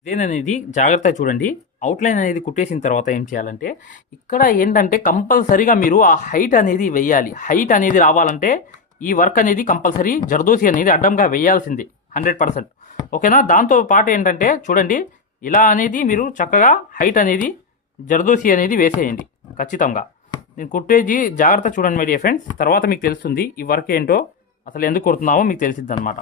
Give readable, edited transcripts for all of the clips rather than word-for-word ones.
ఇదేననేది జాగ్రత్తగా చూడండి. అవుట్‌లైన్ అనేది కుట్టేసిన తర్వాత ఏం చేయాలంటే, ఇక్కడ ఏంటంటే కంపల్సరీగా మీరు ఆ హైట్ అనేది వెయ్యాలి. హైట్ అనేది రావాలంటే ఈ వర్క్ అనేది కంపల్సరీ జర్దోసి అనేది అడ్డంగా వేయాల్సిందే 100%. ఓకేనా? దాంతో పాటు ఏంటంటే చూడండి, ఇలా అనేది మీరు చక్కగా హైట్ అనేది జర్దోసి అనేది వేసేయండి ఖచ్చితంగా. నేను కుట్టేది జాగ్రత్త చూడండి మై డియర్ ఫ్రెండ్స్. తర్వాత మీకు తెలుస్తుంది ఈ వర్క్ ఏంటో, అసలు ఎందుకు కుడుతున్నామో మీకు తెలిసిద్దనమాట.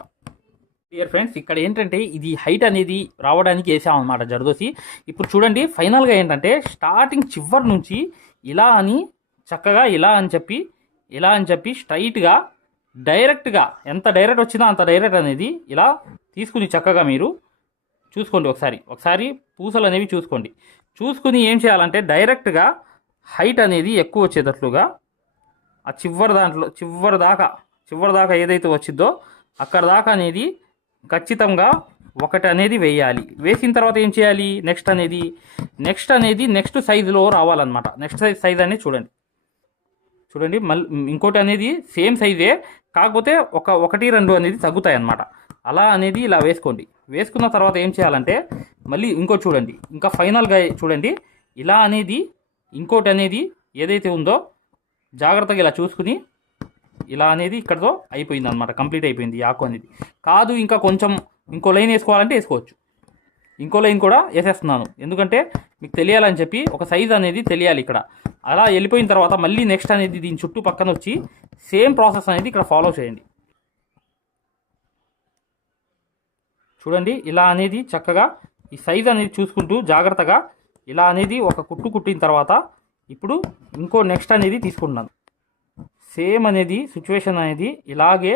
డియర్ ఫ్రెండ్స్, ఇక్కడ ఏంటంటే ఇది హైట్ అనేది రావడానికి వేసామన్నమాట జర్దోసి. ఇప్పుడు చూడండి ఫైనల్గా ఏంటంటే స్టార్టింగ్ చివరి నుంచి ఇలా అని చక్కగా ఇలా అని చెప్పి స్ట్రైట్గా డైరెక్ట్గా ఎంత డైరెక్ట్ వచ్చినా అంత డైరెక్ట్ అనేది ఇలా తీసుకుని చక్కగా మీరు చూసుకోండి. ఒకసారి పూసలు అనేవి చూసుకుని ఏం చేయాలంటే డైరెక్ట్గా హైట్ అనేది ఎక్కువ వచ్చేటట్లుగా ఆ చివరి దాకా ఏదైతే వచ్చిందో అక్కడ దాకా అనేది ఖచ్చితంగా ఒకటి అనేది వేయాలి. వేసిన తర్వాత ఏం చేయాలి, నెక్స్ట్ సైజులో రావాలన్నమాట. నెక్స్ట్ సైజ్ అనేది చూడండి మళ్ళీ ఇంకోటి అనేది సేమ్ సైజే, కాకపోతే ఒకటి రెండు అనేది తగ్గుతాయి అన్నమాట. అలా అనేది ఇలా వేసుకోండి. వేసుకున్న తర్వాత ఏం చేయాలంటే మళ్ళీ చూడండి, ఇంకా ఫైనల్గా చూడండి, ఇలా అనేది ఇంకోటి అనేది ఏదైతే ఉందో జాగ్రత్తగా ఇలా చూసుకుని ఇలా అనేది ఇక్కడతో అయిపోయింది అనమాట. కంప్లీట్ అయిపోయింది ఈ ఆకు అనేది. కాదు ఇంకా కొంచెం ఇంకో లైన్ వేసుకోవాలంటే వేసుకోవచ్చు. ఇంకో లైన్ కూడా వేసేస్తున్నాను ఎందుకంటే మీకు తెలియాలని చెప్పి, ఒక సైజ్ అనేది తెలియాలి ఇక్కడ. అలా వెళ్ళిపోయిన తర్వాత మళ్ళీ నెక్స్ట్ అనేది దీని చుట్టూ పక్కన వచ్చి సేమ్ ప్రాసెస్ అనేది ఇక్కడ ఫాలో చేయండి. చూడండి ఇలా అనేది చక్కగా ఈ సైజ్ అనేది చూసుకుంటూ జాగ్రత్తగా ఇలా అనేది ఒక కుట్టిన తర్వాత ఇప్పుడు ఇంకో నెక్స్ట్ అనేది తీసుకుంటున్నాను. సేమ్ అనేది సిచ్యువేషన్ అనేది ఇలాగే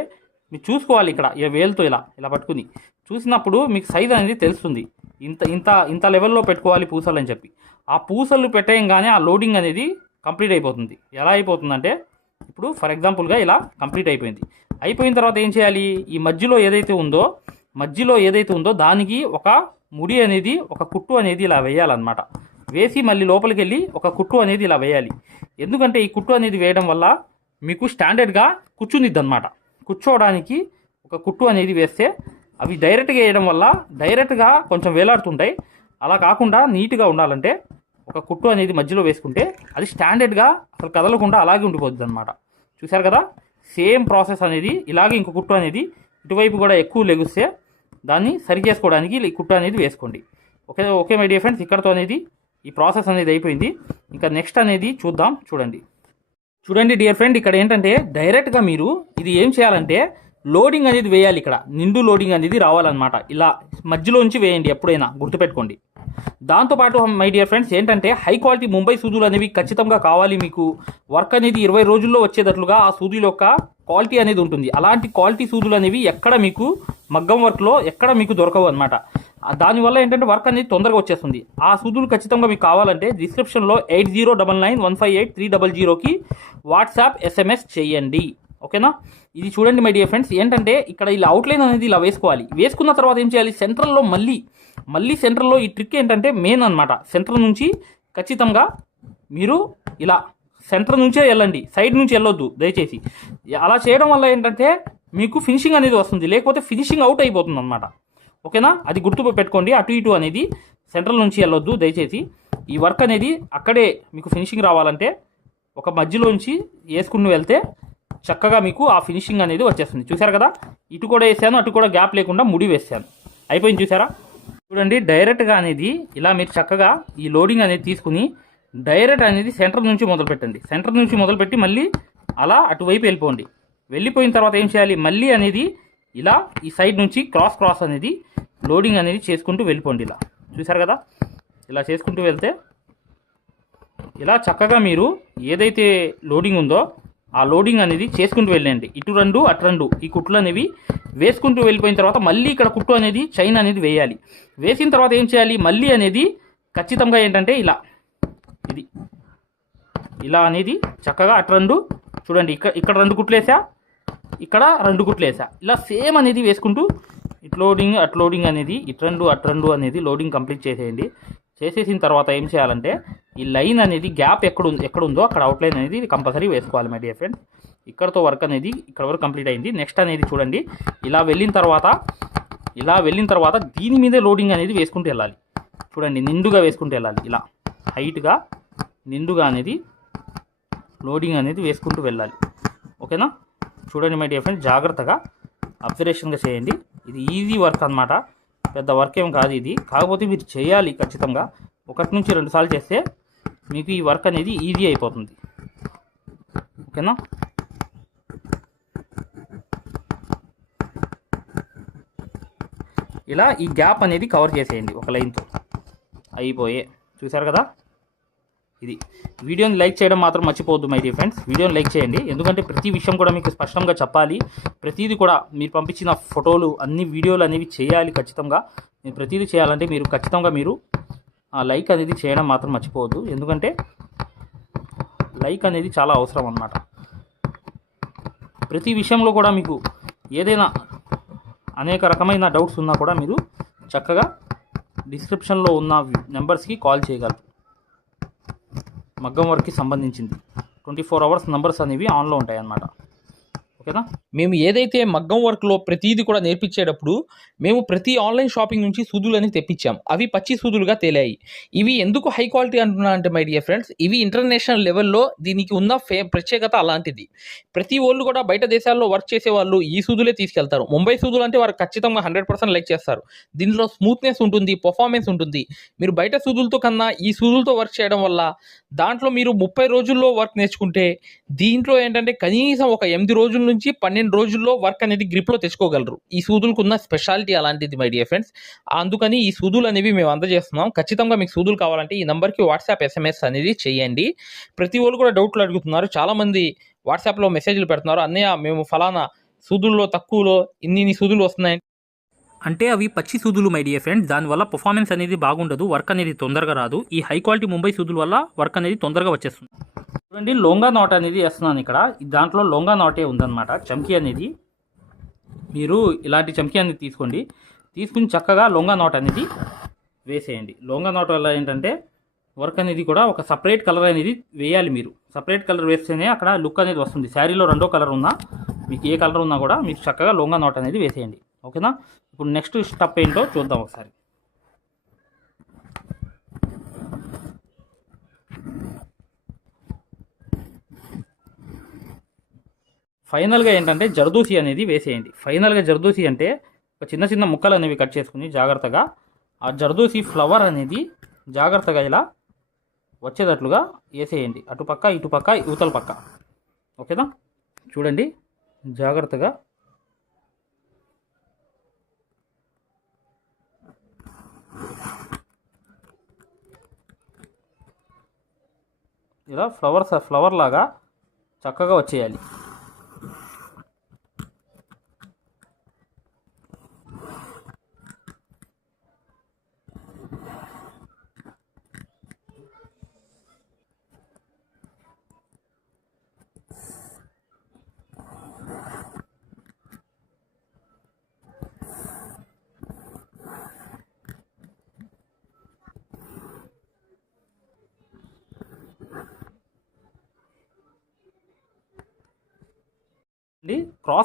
మీరు చూసుకోవాలి. ఇక్కడ వేలుతో ఇలా పట్టుకుని చూసినప్పుడు మీకు సైజ్ అనేది తెలుస్తుంది. ఇంత లెవెల్లో పెట్టుకోవాలి పూసలు అని చెప్పి. ఆ పూసలు పెట్టేయంగానే ఆ లోడింగ్ అనేది కంప్లీట్ అయిపోతుంది. ఎలా అయిపోతుందంటే ఇప్పుడు ఫర్ ఎగ్జాంపుల్గా ఇలా కంప్లీట్ అయిపోయింది. అయిపోయిన తర్వాత ఏం చేయాలి, ఈ మధ్యలో ఏదైతే ఉందో దానికి ఒక ముడి అనేది, ఒక కుట్టు అనేది ఇలా వేయాలన్నమాట. వేసి మళ్ళీ లోపలికి వెళ్ళి ఒక కుట్టు అనేది ఇలా వేయాలి. ఎందుకంటే ఈ కుట్టు అనేది వేయడం వల్ల మీకు స్టాండర్డ్గా కూర్చునిద్ది అనమాట. కూర్చోవడానికి ఒక కుట్టు అనేది వేస్తే అవి డైరెక్ట్గా వేయడం వల్ల డైరెక్ట్గా కొంచెం వేలాడుతుంటాయి. అలా కాకుండా నీట్గా ఉండాలంటే ఒక కుట్టు అనేది మధ్యలో వేసుకుంటే అది స్టాండర్డ్గా అసలు కదలకుండా అలాగే ఉండిపోద్ది అనమాట. చూశారు కదా, సేమ్ ప్రాసెస్ అనేది ఇలాగే ఇంకో కుట్టు అనేది ఇటువైపు కూడా ఎక్కువ లెగుస్తే దాన్ని సరి చేసుకోవడానికి ఈ కుట్టు అనేది వేసుకోండి. ఓకే మై డియర్ ఫ్రెండ్స్, ఇక్కడతో అనేది ఈ ప్రాసెస్ అనేది అయిపోయింది. ఇంకా నెక్స్ట్ అనేది చూద్దాం. చూడండి డియర్ ఫ్రెండ్, ఇక్కడ ఏంటంటే డైరెక్ట్గా మీరు ఇది ఏం చేయాలంటే లోడింగ్ అనేది వేయాలి. ఇక్కడ నిండు లోడింగ్ అనేది రావాలన్నమాట. ఇలా మధ్యలోంచి వేయండి ఎప్పుడైనా, గుర్తుపెట్టుకోండి. దాంతోపాటు మై డియర్ ఫ్రెండ్స్ ఏంటంటే హై క్వాలిటీ ముంబై సూదులు అనేవి ఖచ్చితంగా కావాలి మీకు. వర్క్ అనేది 20 రోజుల్లో వచ్చేటట్లుగా ఆ సూదుల యొక్క క్వాలిటీ అనేది ఉంటుంది. అలాంటి క్వాలిటీ సూదులు అనేవి ఎక్కడ మీకు మగ్గం వర్క్లో ఎక్కడ మీకు దొరకవు అనమాట. దానివల్ల ఏంటంటే వర్క్ అనేది తొందరగా వచ్చేస్తుంది. ఆ సూదులు ఖచ్చితంగా మీకు కావాలంటే డిస్క్రిప్షన్లో 8099158300కి వాట్సాప్ SMS చేయండి. ఓకేనా? ఇది చూడండి మై డియర్ ఫ్రెండ్స్, ఏంటంటే ఇక్కడ ఇలా అవుట్లైన్ అనేది ఇలా వేసుకోవాలి. వేసుకున్న తర్వాత ఏం చేయాలి, సెంట్రల్లో మళ్ళీ సెంట్రల్లో ఈ ట్రిక్ ఏంటంటే మెయిన్ అనమాట. సెంటర్ నుంచి ఖచ్చితంగా మీరు ఇలా సెంటర్ నుంచే వెళ్ళండి, సైడ్ నుంచి వెళ్ళొద్దు దయచేసి. అలా చేయడం వల్ల ఏంటంటే మీకు ఫినిషింగ్ అనేది వస్తుంది, లేకపోతే ఫినిషింగ్ అవుట్ అయిపోతుంది అనమాట. ఓకేనా? అది గుర్తు పెట్టుకోండి. అటు ఇటు అనేది సెంట్రల్ నుంచి వెళ్ళొద్దు దయచేసి. ఈ వర్క్ అనేది అక్కడే మీకు ఫినిషింగ్ రావాలంటే ఒక మధ్యలోంచి వేసుకుని వెళ్తే చక్కగా మీకు ఆ ఫినిషింగ్ అనేది వచ్చేస్తుంది. చూసారు కదా, ఇటు కూడా వేసాను, అటు కూడా గ్యాప్ లేకుండా ముడి వేసాను. అయిపోయింది చూసారా? చూడండి డైరెక్ట్గా అనేది ఇలా మీరు చక్కగా ఈ లోడింగ్ అనేది తీసుకుని డైరెక్ట్ అనేది సెంటర్ నుంచి మొదలుపెట్టండి. సెంటర్ నుంచి మొదలుపెట్టి మళ్ళీ అలా అటువైపు వెళ్ళిపోయిన తర్వాత ఏం చేయాలి, మళ్ళీ అనేది ఇలా ఈ సైడ్ నుంచి క్రాస్ అనేది లోడింగ్ అనేది చేసుకుంటూ వెళ్ళిపోండి. ఇలా చూసారు కదా, ఇలా చేసుకుంటూ వెళ్తే ఇలా చక్కగా మీరు ఏదైతే లోడింగ్ ఉందో ఆ లోడింగ్ అనేది చేసుకుంటూ వెళ్ళండి. ఇటు రెండు అటు రెండు ఈ కుట్లు అనేవి వేసుకుంటూ వెళ్ళిపోయిన తర్వాత మళ్ళీ ఇక్కడ కుట్టు అనేది చైన్ అనేది వేయాలి. వేసిన తర్వాత ఏం చేయాలి, మళ్ళీ అనేది ఖచ్చితంగా ఏంటంటే ఇలా అనేది చక్కగా అటు రెండు చూడండి, ఇక్కడ రెండు కుట్లు వేసా, ఇక్కడ రెండు కుట్లు వేసా, ఇలా సేమ్ అనేది వేసుకుంటూ ఇటు లోడింగ్ అటు లోడింగ్ అనేది ఇటు రెండు అనేది లోడింగ్ కంప్లీట్ చేసేయండి. చేసేసిన తర్వాత ఏం చేయాలంటే ఈ లైన్ అనేది గ్యాప్ ఎక్కడ ఉందో అక్కడ అవుట్లైన్ అనేది కంపల్సరీ వేసుకోవాలి మై డియర్ ఫ్రెండ్స్. ఇక్కడతో వర్క్ అనేది ఇక్కడ వరకు కంప్లీట్ అయింది. నెక్స్ట్ అనేది చూడండి, ఇలా వెళ్ళిన తర్వాత ఇలా వెళ్ళిన తర్వాత దీని మీదే లోడింగ్ అనేది వేసుకుంటూ వెళ్ళాలి. చూడండి, నిండుగా వేసుకుంటూ వెళ్ళాలి. ఇలా హైట్గా నిండుగా అనేది లోడింగ్ అనేది వేసుకుంటూ వెళ్ళాలి. ఓకేనా? చూడండి మై డియర్ ఫ్రెండ్స్, జాగ్రత్తగా అబ్జర్వేషన్గా చేయండి. ఇది ఈజీ వర్క్ అన్నమాట, పెద్ద వర్క్ ఏం కాదు ఇది. కాకపోతే మీరు చేయాలి ఖచ్చితంగా. 1 నుంచి 2 సార్లు చేస్తే మీకు ఈ వర్క్ అనేది ఈజీ అయిపోతుంది. ఓకేనా? ఇలా ఈ గ్యాప్ అనేది కవర్ చేసేయండి ఒక లైన్తో. అయిపోయే. చూసారు కదా? ఇది వీడియోని లైక్ చేయడం మాత్రం మర్చిపోవద్దు మై డియర్ ఫ్రెండ్స్. వీడియోని లైక్ చేయండి, ఎందుకంటే ప్రతి విషయం కూడా మీకు స్పష్టంగా చెప్పాలి. ప్రతిదీ కూడా మీరు పంపించిన ఫోటోలు అన్ని వీడియోలు అనేవి చేయాలి ఖచ్చితంగా. మీరు ప్రతిదీ చేయాలంటే మీరు ఖచ్చితంగా ఆ లైక్ అనేది చేయడం మాత్రం మర్చిపోవద్దు, ఎందుకంటే లైక్ అనేది చాలా అవసరం అన్నమాట. ప్రతి విషయంలో కూడా మీకు ఏదైనా అనేక రకమైన డౌట్స్ ఉన్నా కూడా మీరు చక్కగా డిస్క్రిప్షన్లో ఉన్న నెంబర్స్కి కాల్ చేయగలరు. మగ్గం వర్క్కి సంబంధించింది 24 hours నెంబర్స్ అనేవి ఆన్లో ఉంటాయి అన్నమాట. ఓకేనా? మేము ఏదైతే మగ్గం వర్క్లో ప్రతిదీ కూడా నేర్పించేటప్పుడు మేము ప్రతి ఆన్లైన్ షాపింగ్ నుంచి సూదులని తెప్పించాం. అవి పచ్చి సూదులుగా తేలాయి. ఇవి ఎందుకు హై క్వాలిటీ అంటున్నా అంటే మై డియర్ ఫ్రెండ్స్, ఇవి ఇంటర్నేషనల్ లెవెల్లో దీనికి ఉన్న ప్రత్యేకత అలాంటిది. ప్రతి వాళ్ళు కూడా బయట దేశాల్లో వర్క్ చేసే వాళ్ళు ఈ సూదులే తీసుకెళ్తారు. ముంబై సూదులు అంటే వారు ఖచ్చితంగా 100% లైక్ చేస్తారు. దీనిలో స్మూత్నెస్ ఉంటుంది, పర్ఫార్మెన్స్ ఉంటుంది. మీరు బయట సూదులతో కన్నా ఈ సూదులతో వర్క్ చేయడం వల్ల దాంట్లో మీరు 30 రోజుల్లో వర్క్ నేర్చుకుంటే దీంట్లో ఏంటంటే కనీసం ఒక 8 రోజుల నుంచి 12 రోజుల్లో వర్క్ అనేది గ్రిప్లో తెచ్చుకోగలరు. ఈ సూదులకు ఉన్న స్పెషాలిటీ అలాంటిది మై డియర్ ఫ్రెండ్స్. అందుకని ఈ సూదులు అనేవి మేము అందజేస్తున్నాం. ఖచ్చితంగా మీకు సూదులు కావాలంటే ఈ నెంబర్కి వాట్సాప్ SMS అనేది చేయండి. ప్రతి వాళ్ళు కూడా డౌట్లు అడుగుతున్నారు. చాలామంది వాట్సాప్లో మెసేజ్లు పెడుతున్నారు, అన్నయ్య మేము ఫలానా సూదుల్లో తక్కువలో ఇన్ని సూదులు వస్తున్నాయి అంటే అవి పచ్చి సూదులు మై డియర్ ఫ్రెండ్స్. దానివల్ల పర్ఫార్మెన్స్ అనేది బాగుండదు, వర్క్ అనేది తొందరగా రాదు. ఈ హై క్వాలిటీ ముంబై సూదుల వల్ల వర్క్ అనేది తొందరగా వచ్చేస్తుంది. చూడండి, లొంగా నాట్ అనేది వేస్తున్నాను ఇక్కడ. దాంట్లో లొంగా నాటే ఉందన్నమాట. చమ్కీ అనేది మీరు ఇలాంటి చమ్కీ అనేది తీసుకుని చక్కగా లొంగా నాట్ అనేది వేసేయండి. లొంగా నాట్ వల్ల ఏంటంటే వర్క్ అనేది కూడా ఒక సపరేట్ కలర్ అనేది వేయాలి. మీరు సపరేట్ కలర్ వేస్తేనే అక్కడ లుక్ అనేది వస్తుంది. శారీలో రెండో కలర్ ఉన్నా, మీకు ఏ కలర్ ఉన్నా కూడా మీరు చక్కగా లొంగా నాట్ అనేది వేసేయండి. ఓకేనా? ఇప్పుడు నెక్స్ట్ స్టెప్ ఏంటో చూద్దాం ఒకసారి. ఫైనల్గా ఏంటంటే జర్దోసి అనేది వేసేయండి. ఫైనల్గా జర్దోసి అంటే ఒక చిన్న ముక్కలు అనేవి కట్ చేసుకుని జాగ్రత్తగా ఆ జర్దోసి ఫ్లవర్ అనేది జాగ్రత్తగా ఇలా వచ్చేటట్లుగా వేసేయండి. అటుపక్క ఇటుపక్క యువతల పక్క. ఓకేనా? చూడండి, జాగ్రత్తగా ఇలా ఫ్లవర్ లాగా చక్కగా వచ్చేయాలి.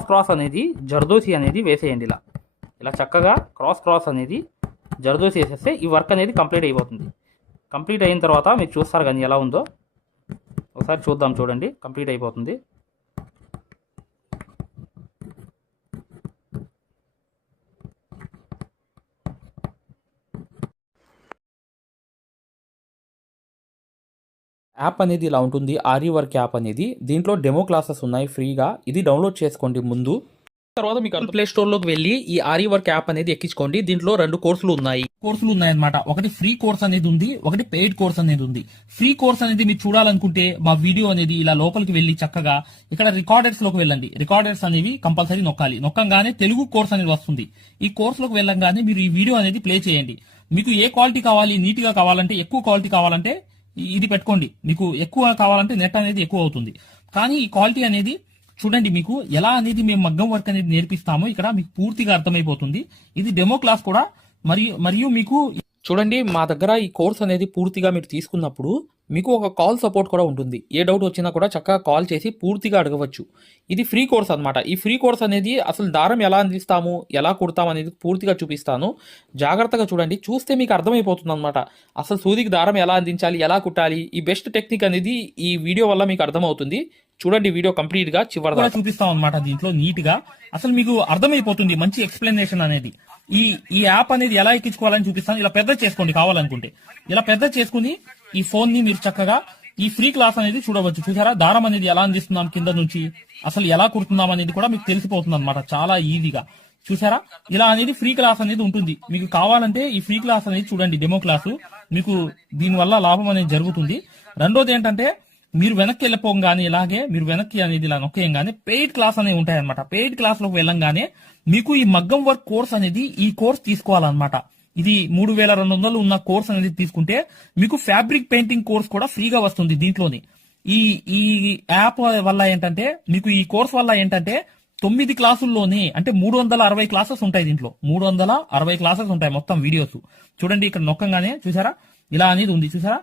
క్రాస్ అనేది జర్దోసి అనేది వేసేయండి. ఇలా చక్కగా క్రాస్ అనేది జర్దోసి వేసేస్తే ఈ వర్క్ అనేది కంప్లీట్ అయిపోతుంది. కంప్లీట్ అయిన తర్వాత మీరు చూస్తారు కానీ ఎలా ఉందో ఒకసారి చూద్దాం. చూడండి, కంప్లీట్ అయిపోతుంది. యాప్ అనేది ఇలా ఉంటుంది. ఆరి వర్క్ యాప్ అనేది. దీంట్లో డెమో క్లాసెస్ ఉన్నాయి ఫ్రీగా. ఇది డౌన్లోడ్ చేసుకోండి ముందు. తర్వాత మీకు ప్లే స్టోర్లోకి వెళ్ళి ఈ ఆరి వర్క్ యాప్ అనేది ఎక్కించుకోండి. దీంట్లో 2 కోర్సులు ఉన్నాయన్నమాట. ఒకటి ఫ్రీ కోర్స్ అనేది ఉంది, ఒకటి పెయిడ్ కోర్స్ అనేది ఉంది. ఫ్రీ కోర్స్ అనేది మీరు చూడాలనుకుంటే మా వీడియో అనేది ఇలా లోపలికి వెళ్ళి చక్కగా ఇక్కడ రికార్డర్స్ లోకి వెళ్ళండి. రికార్డర్స్ అనేవి కంపల్సరీ నొక్కంగానే తెలుగు కోర్స్ అనేది వస్తుంది. ఈ కోర్స్ లోకి వెళ్ళంగానే మీరు ఈ వీడియో అనేది ప్లే చేయండి. మీకు ఏ క్వాలిటీ కావాలి, నీట్ గా కావాలంటే, ఎక్కువ క్వాలిటీ కావాలంటే ఇది పెట్టుకోండి. మీకు ఎక్కువ కావాలంటే నెట్ అనేది ఎక్కువ అవుతుంది. కానీ ఈ క్వాలిటీ అనేది చూడండి, మీకు ఎలా అనేది మేము మగ్గం వర్క్ అనేది నేర్పిస్తామో ఇక్కడ మీకు పూర్తిగా అర్థమైపోతుంది. ఇది డెమో క్లాస్ కూడా. మరియు మీకు చూడండి, మా దగ్గర ఈ కోర్స్ అనేది పూర్తిగా మీరు తీసుకున్నప్పుడు మీకు ఒక కాల్ సపోర్ట్ కూడా ఉంటుంది. ఏ డౌట్ వచ్చినా కూడా చక్కగా కాల్ చేసి పూర్తిగా అడగవచ్చు. ఇది ఫ్రీ కోర్స్ అనమాట. ఈ ఫ్రీ కోర్స్ అనేది అసలు దారం ఎలా అందిస్తాము, ఎలా కుడతాము అనేది పూర్తిగా చూపిస్తాను. జాగ్రత్తగా చూడండి. చూస్తే మీకు అర్థమైపోతుందనమాట. అసలు సూదికి దారం ఎలా అందించాలి, ఎలా కుట్టాలి, ఈ బెస్ట్ టెక్నిక్ అనేది ఈ వీడియో వల్ల మీకు అర్థమవుతుంది. చూడండి వీడియో కంప్లీట్ గా చివరి దాకా చూపిస్తాం అనమాట. దీంట్లో నీట్ గా అసలు మీకు అర్థమైపోతుంది మంచి ఎక్స్ప్లెనేషన్ అనేది. ఈ యాప్ అనేది ఎలా ఎక్కించుకోవాలని చూపిస్తాను. ఇలా పెద్ద చేసుకోండి కావాలనుకుంటే. ఇలా పెద్ద చేసుకుని ఈ ఫోన్ ని మీరు చక్కగా ఈ ఫ్రీ క్లాస్ అనేది చూడవచ్చు. చూసారా దారం అనేది ఎలా అందిస్తున్నాం కింద నుంచి, అసలు ఎలా కుడుతున్నాం అనేది కూడా మీకు తెలిసిపోతుంది అనమాట చాలా ఈజీగా. చూసారా ఇలా అనేది ఫ్రీ క్లాస్ అనేది ఉంటుంది. మీకు కావాలంటే ఈ ఫ్రీ క్లాస్ అనేది చూడండి, డెమో క్లాసు. మీకు దీనివల్ల లాభం అనేది జరుగుతుంది. రెండోది ఏంటంటే మీరు వెనక్కి వెళ్ళిపోగానే ఇలాగే మీరు వెనక్కి అనేది ఇలా నొక్కేయంగానే పెయిడ్ క్లాస్ అనేవి ఉంటాయి అనమాట. పెయిడ్ క్లాస్ లోకి వెళ్ళంగానే మీకు ఈ మగ్గం వర్క్ కోర్స్ అనేది ఈ కోర్స్ తీసుకోవాలన్నమాట. ఇది 3200 ఉన్న కోర్స్ అనేది తీసుకుంటే మీకు ఫ్యాబ్రిక్ పెయింటింగ్ కోర్స్ కూడా ఫ్రీగా వస్తుంది దీంట్లోని. ఈ ఈ యాప్ వల్ల ఏంటంటే మీకు ఈ కోర్స్ వల్ల ఏంటంటే 9 క్లాసుల్లోనే అంటే 360 క్లాసెస్ ఉంటాయి దీంట్లో. 360 క్లాసెస్ ఉంటాయి మొత్తం వీడియోస్. చూడండి ఇక్కడ నొక్కంగానే చూసారా ఇలా అనేది ఉంది. చూసారా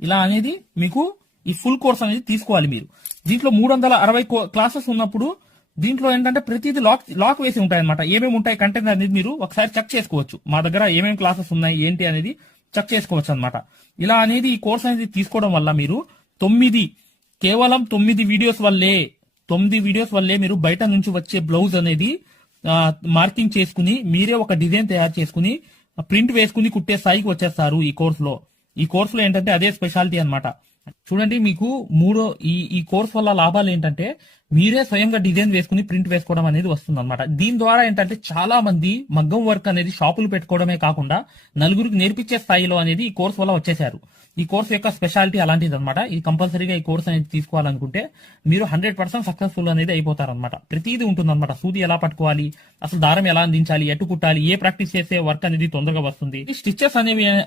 ఇలా అనేది మీకు ఈ ఫుల్ కోర్స్ అనేది తీసుకోవాలి మీరు. దీంట్లో 360 క్లాసెస్ ఉన్నప్పుడు దీంట్లో ఏంటంటే ప్రతిదీ లాక్ వేసి ఉంటాయి అనమాట. ఏమేమి ఉంటాయి కంటెంట్ అనేది మీరు ఒకసారి చెక్ చేసుకోవచ్చు. మా దగ్గర ఏమేమి క్లాసెస్ ఉన్నాయి ఏంటి అనేది చెక్ చేసుకోవచ్చు అనమాట. ఇలా అనేది ఈ కోర్స్ అనేది తీసుకోవడం వల్ల మీరు కేవలం 9 వీడియోస్ వల్లే మీరు బయట నుంచి వచ్చే బ్లౌజ్ అనేది మార్కింగ్ చేసుకుని మీరే ఒక డిజైన్ తయారు చేసుకుని ప్రింట్ వేసుకుని కుట్టే స్థాయికి వచ్చేస్తారు ఈ కోర్సులో. ఈ కోర్సులో ఏంటంటే అదే స్పెషాలిటీ అన్నమాట. చూడండి మీకు ఈ కోర్స్ వల్ల లాభాలు ఏంటంటే మీరే స్వయంగా డిజైన్ వేసుకుని ప్రింట్ వేసుకోవడం అనేది వస్తుంది అనమాట. దీని ద్వారా ఏంటంటే చాలా మంది మగ్గం వర్క్ అనేది షాపులు పెట్టుకోవడమే కాకుండా నలుగురికి నేర్పించే స్థాయిలో అనేది ఈ కోర్స్ వల్ల వచ్చేసారు. ఈ కోర్స్ యొక్క స్పెషాలిటీ అలాంటిది అనమాట. ఇది కంపల్సరీగా ఈ కోర్స్ అనేది తీసుకోవాలనుకుంటే మీరు 100% సక్సెస్ఫుల్ అనేది అయిపోతారనమాట. ప్రతిదీ ఉంటుందన్నమాట. సూది ఎలా పట్టుకోవాలి, అసలు దారం ఎలా అందించాలి, ఎటు కుట్టాలి, ఏ ప్రాక్టీస్ చేస్తే వర్క్ అనేది తొందరగా వస్తుంది. ఈ స్టిచెస్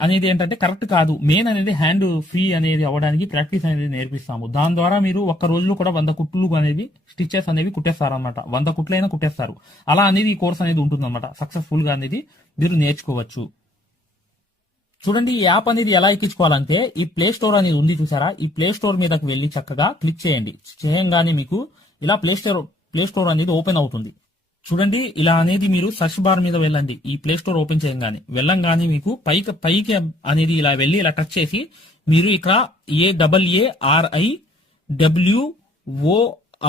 అనేది ఏంటంటే కరెక్ట్ కాదు. మెయిన్ అనేది హ్యాండ్ ఫ్రీ అనేది అవ్వడానికి ప్రాక్టీస్ అనేది నేర్పిస్తాము. దాని ద్వారా మీరు ఒక్క రోజులో కూడా 100 కుట్లు అనేది స్టిచెస్ అనేవి కుట్టేస్తారనమాట. 100 కుట్లైనా కుట్టేస్తారు. అలా అనేది ఈ కోర్స్ అనేది ఉంటుందన్నమాట. సక్సెస్ఫుల్ గా అనేది మీరు నేర్చుకోవచ్చు. చూడండి ఈ యాప్ అనేది ఎలా ఎక్కించుకోవాలంటే ఈ ప్లే స్టోర్ అనేది ఉంది చూసారా. ఈ ప్లే స్టోర్ మీదకి వెళ్ళి చక్కగా క్లిక్ చేయండి. చేయంగానే మీకు ఇలా ప్లే స్టోర్ అనేది ఓపెన్ అవుతుంది. చూడండి ఇలా అనేది మీరు సర్చ్ బార్ మీద వెళ్ళండి. ఈ ప్లే స్టోర్ ఓపెన్ వెళ్ళంగానే మీకు పైకి అనేది ఇలా వెళ్ళి ఇలా టచ్ చేసి మీరు ఇక్కడ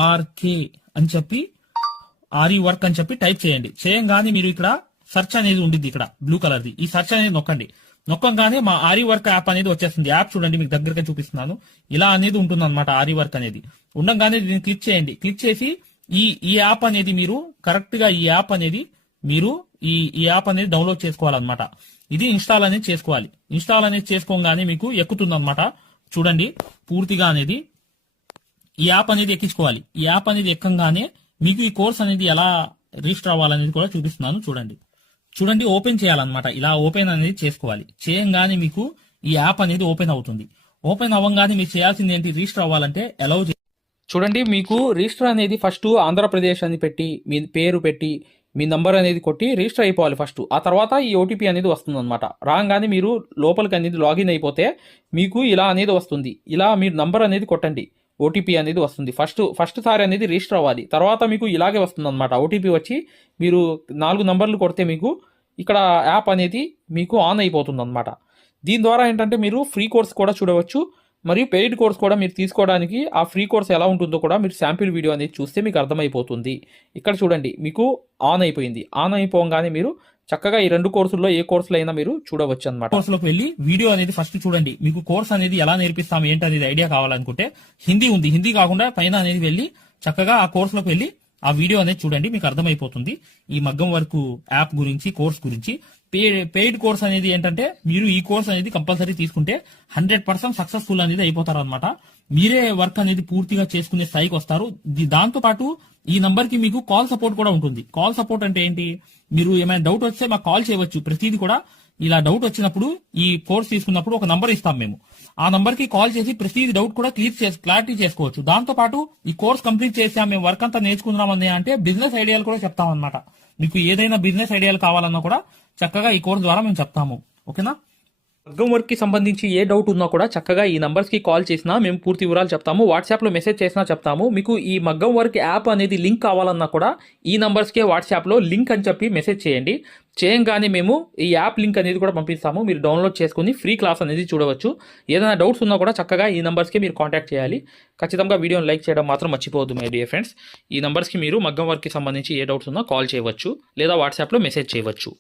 AARIWORK అని చెప్పి ఆరి వర్క్ అని చెప్పి టైప్ చేయండి. చేయంగానే మీరు ఇక్కడ సెర్చ్ అనేది ఉంటుంది ఇక్కడ బ్లూ కలర్ ది. ఈ సెర్చ్ అనేది నొక్కంగానే మా ఆరి వర్క్ యాప్ అనేది వచ్చేస్తుంది. యాప్ చూడండి మీకు దగ్గరగా చూపిస్తున్నాను. ఇలా అనేది ఉంటుంది అనమాట. ఆరి వర్క్ అనేది ఉండగానే దీన్ని క్లిక్ చేయండి. క్లిక్ చేసి ఈ యాప్ అనేది మీరు కరెక్ట్ గా ఈ యాప్ అనేది డౌన్లోడ్ చేసుకోవాలన్నమాట. ఇది ఇన్స్టాల్ అనేది చేసుకోవాలి. ఇన్స్టాల్ అనేది చేసుకోగానే మీకు ఎక్కుతుంది అనమాట. చూడండి పూర్తిగా అనేది ఈ యాప్ అనేది ఎక్కించుకోవాలి. ఈ యాప్ అనేది ఎక్కంగానే మీకు ఈ కోర్స్ అనేది ఎలా రిజిస్టర్ అవ్వాలనేది కూడా చూపిస్తున్నాను. చూడండి ఓపెన్ చేయాలన్నమాట. ఇలా ఓపెన్ అనేది చేసుకోవాలి. చేయంగానే మీకు ఈ యాప్ అనేది ఓపెన్ అవుతుంది. ఓపెన్ అవ్వగానే మీరు చేయాల్సింది ఏంటి, రిజిస్టర్ అవ్వాలంటే అలౌ చూడండి మీకు రిజిస్టర్ అనేది ఫస్ట్ ఆంధ్రప్రదేశ్ అని పెట్టి మీ పేరు పెట్టి మీ నంబర్ అనేది కొట్టి రిజిస్టర్ అయిపోవాలి ఫస్ట్. ఆ తర్వాత ఈ ఓటీపీ అనేది వస్తుంది అనమాట. రాగానే మీరు లోపలికి అనేది లాగిన్ అయిపోతే మీకు ఇలా అనేది వస్తుంది. ఇలా మీరు నంబర్ అనేది కొట్టండి. ఓటీపీ అనేది వస్తుంది. ఫస్ట్ సారి అనేది రిజిస్టర్ అవ్వాలి. తర్వాత మీకు ఇలాగే వస్తుంది అనమాట. ఓటీపీ వచ్చి మీరు 4 నంబర్లు కొడితే మీకు ఇక్కడ యాప్ అనేది మీకు ఆన్ అయిపోతుంది అనమాట. దీని ద్వారా ఏంటంటే మీరు ఫ్రీ కోర్స్ కూడా చూడవచ్చు, మరియు పెయిడ్ కోర్స్ కూడా మీరు తీసుకోవడానికి ఆ ఫ్రీ కోర్స్ ఎలా ఉంటుందో కూడా మీరు శాంపిల్ వీడియో అనేది చూస్తే మీకు అర్థమైపోతుంది. ఇక్కడ చూడండి మీకు ఆన్ అయిపోయింది. ఆన్ అయిపోగానే మీరు చక్కగా ఈ 2 కోర్సుల్లో ఏ కోర్సులో అయినా మీరు చూడవచ్చు అనమాట. కోర్సులోకి వెళ్ళి వీడియో అనేది ఫస్ట్ చూడండి. మీకు కోర్స్ అనేది ఎలా నేర్పిస్తాం ఏంటి అనేది ఐడియా కావాలనుకుంటే హిందీ ఉంది. హిందీ కాకుండా పైన అనేది వెళ్ళి చక్కగా ఆ కోర్సులోకి వెళ్ళి ఆ వీడియో అనేది చూడండి. మీకు అర్థమైపోతుంది ఈ మగ్గం వర్క్ యాప్ గురించి, కోర్స్ గురించి. పెయిడ్ కోర్స్ అనేది ఏంటంటే మీరు ఈ కోర్స్ అనేది కంపల్సరీ తీసుకుంటే 100% సక్సెస్ఫుల్ అనేది అయిపోతారు అనమాట. మీరే వర్క్ అనేది పూర్తిగా చేసుకునే స్థాయికి వస్తారు. దాంతో పాటు ఈ నంబర్ కి మీకు కాల్ సపోర్ట్ కూడా ఉంటుంది. కాల్ సపోర్ట్ అంటే ఏంటి, మీరు ఏమైనా డౌట్ వస్తే మాకు కాల్ చేయవచ్చు. ప్రతిదీ కూడా ఇలా డౌట్ వచ్చినప్పుడు ఈ కోర్స్ తీసుకున్నప్పుడు ఒక నంబర్ ఇస్తాం మేము. ఆ నంబర్ కి కాల్ చేసి ప్రతి డౌట్ కూడా క్లారిటీ చేసుకోవచ్చు. దాంతో పాటు ఈ కోర్స్ కంప్లీట్ చేసాం మేము వర్క్ అంతా నేర్చుకుందామని అంటే బిజినెస్ ఐడియాలు కూడా చెప్తాం అనమాట. మీకు ఏదైనా బిజినెస్ ఐడియాలు కావాలన్నా కూడా చక్కగా ఈ కోర్స్ ద్వారా మేము చెప్తాము. ఓకేనా. మగ్గం వర్క్కి సంబంధించి ఏ డౌట్ ఉన్నా కూడా చక్కగా ఈ నంబర్స్కి కాల్ చేసినా మేము పూర్తి వివరాలు చెప్తాము. వాట్సాప్లో మెసేజ్ చేసినా చెప్తాము. మీకు ఈ మగ్గం వర్క్ యాప్ అనేది లింక్ కావాలన్నా కూడా ఈ నంబర్స్కే వాట్సాప్లో లింక్ అని చెప్పి మెసేజ్ చేయండి. చేయంగానే మేము ఈ యాప్ లింక్ అనేది కూడా పంపిస్తాము. మీరు డౌన్లోడ్ చేసుకుని ఫ్రీ క్లాస్ అనేది చూడవచ్చు. ఏదైనా డౌట్స్ ఉన్నా కూడా చక్కగా ఈ నంబర్స్కి మీరు కాంటాక్ట్ చేయాలి. ఖచ్చితంగా వీడియోని లైక్ చేయడం మాత్రం మర్చిపోవద్దు మై డియర్ ఫ్రెండ్స్. ఈ నంబర్స్కి మీరు మగ్గం వర్క్కి సంబంధించి ఏ డౌట్స్ ఉన్నా కాల్ చేయవచ్చు లేదా వాట్సాప్లో మెసేజ్ చేయవచ్చు.